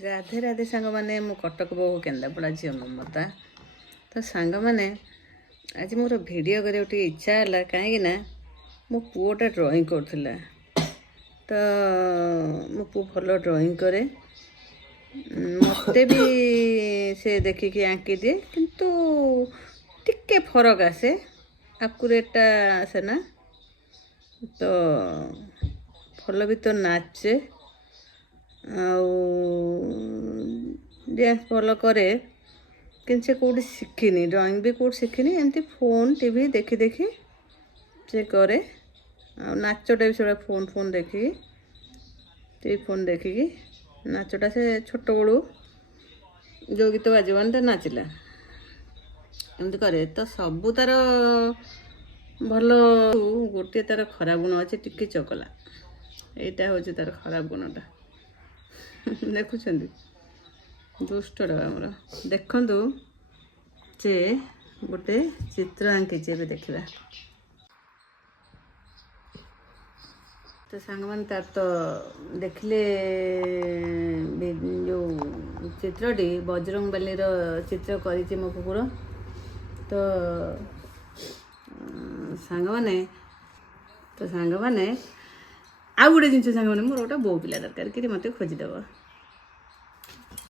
राधे राधे सांग मैंने मु कटक बहु केन्द्रापड़ा झील ममता तो सांग मैंने आज मोर भिडियो कर इच्छा है कहीं मो पुओटा ड्राइंग करथिला तो मो पु भल ड्राइंग करे मते भी से देखिकी आंकी दिए किंतु टिके फरक आसे आकुरेटा आसे ना तो भल भी तो नाचे डांस भल करे कि से कौटी शिखिनी ड्राइंग भी कौट शिखिनी एमती फोन टीवी देखी देखी से करे नाचटा भी से फोन फोन देखिकी टीवी फोन देखिकी नाचटा से छोट बड़ू जो गीत बाजवान तो नाचिला एमती करे तो सबू तार भल गोटे तार खराब गुण अच्छे टिके चकला এইটা হচ্ছে তার খারাপ গুণটা দেখুଛନ୍ତି ଦୁଷ୍ଟଟା ଆମର ଦେଖନ୍ତୁ ଯେ ଗୋଟେ ଚିତ୍ର ଆଙ୍କିଛି ଏବେ ଦେଖିବା ତ ସାଙ୍ଗମାନେ ତାର ତ ଦେଖିଲେ ଯେଉଁ ଚିତ୍ରଟି ବଜରଙ୍ଗବାଲିର ଚିତ୍ର କରିଛି ମୋ କୁକୁର ତ ସାଙ୍ଗମାନେ ଆଉ गोटे जिन सांग मोर गोटे बो पिला दरकार कि मत खोजीदेव।